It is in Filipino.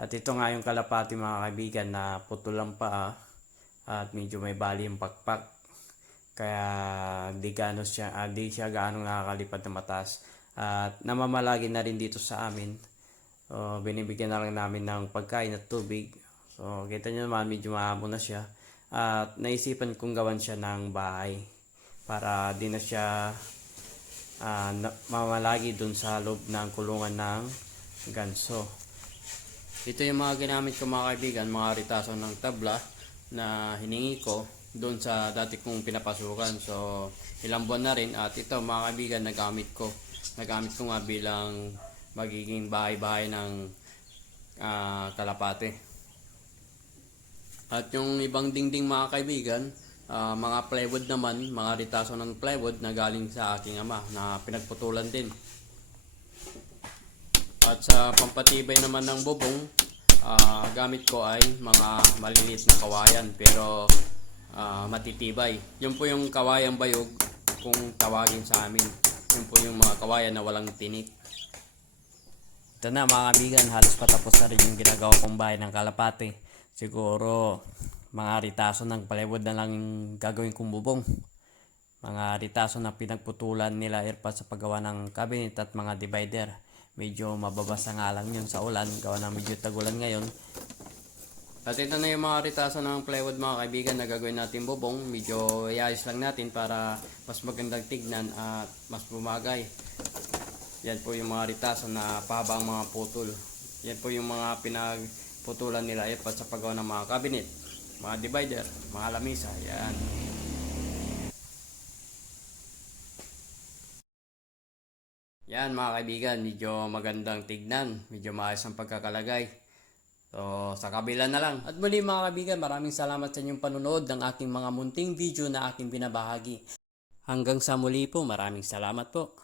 At ito nga yung kalapati mga kaibigan na putulang pa at medyo may bali yung pakpak. Kaya di gaano siya, ah, di siya gaano nakakalipad na mataas. At namamalagi na rin dito sa amin. So, binibigyan na lang namin ng pagkain at tubig. So, kita nyo naman, medyo maamo na siya. At naisipan kong gawan siya ng bahay para di na siya ah, na- mamalagi dun sa loob ng kulungan ng ganso. Ito yung mga ginamit ko mga kaibigan, mga ritaso ng tabla na hiningi ko doon sa dati kong pinapasukan. So, ilang buwan na rin at ito mga kaibigan, nagamit ko. Nagamit ko nga bilang magiging bahay-bahay ng ah, kalapate. At yung ibang dingding mga kaibigan, ah, mga plywood naman, mga ritaso ng plywood na galing sa aking ama na pinagputulan din. At sa pampatibay naman ng bubong, ah, gamit ko ay mga maliliit na kawayan pero ah, matitibay. Yun po yung kawayang bayog kung tawagin sa amin. Yun po yung mga kawayan na walang tinik. Ito na mga kaibigan, halos patapos na rin yung ginagawa kong bahay ng kalapate. Siguro mga ritaso ng plywood na lang gagawin kong bubong. Mga ritaso na pinagputulan nila Irpa sa paggawa ng cabinet at mga divider. Medyo mababasa nga lang yun sa ulan, gawa na medyo tagulan ngayon. At ito na yung mga ritaso ng plywood mga kaibigan na gagawin natin bubong. Medyo iayos lang natin para mas magandang tignan at mas bumagay. Yan po yung mga ritaso na pahaba mga putol. Yan po yung mga pinagputulan nila ipat sa paggawa ng mga cabinet, mga divider, mga lamisa. Yan. Yan mga kaibigan, medyo magandang tignan, medyo maayos ang pagkakalagay. So, sa kabila na lang. At muli mga kaibigan, maraming salamat sa inyong panunood ng aking mga munting video na aking binabahagi. Hanggang sa muli po, maraming salamat po.